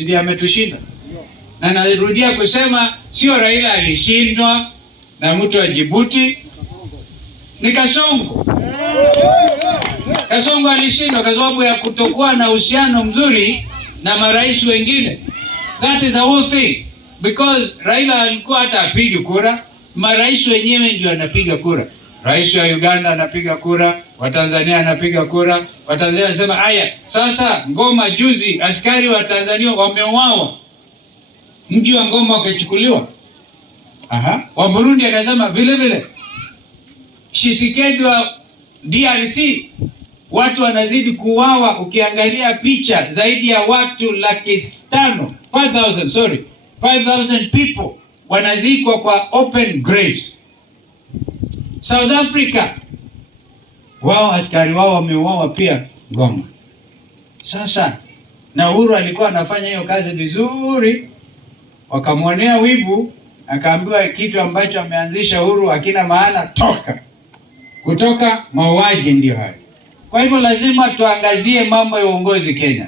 Ndiye ametushinda. Na narudia kusema sio Raila alishindwa na mtu wa Djibouti, ni Kasongo. Kasongo alishindwa kwa sababu ya kutokuwa na uhusiano mzuri na marais wengine. That is the whole thing. Because Raila alikuwa hata apigi kura, marais wenyewe ndio anapiga kura. Rais wa Uganda anapiga kura, wa Tanzania anapiga kura, wa Tanzania anasema haya, sasa Ngoma juzi askari wa Tanzania wameuawa. Mji wa Ngoma ukachukuliwa. Wa Burundi akasema vile vile. Tshisekedi wa DRC watu wanazidi kuuawa, ukiangalia picha zaidi ya watu 5,000 people wanazikwa kwa open graves. South Africa wao askari wao wameuawa pia Ngoma. Sasa na Uhuru alikuwa anafanya hiyo kazi vizuri, wakamwonea wivu, akaambiwa kitu ambacho ameanzisha Uhuru hakina maana, kutoka mauaji ndio hayo. Kwa hivyo lazima tuangazie mambo ya uongozi Kenya.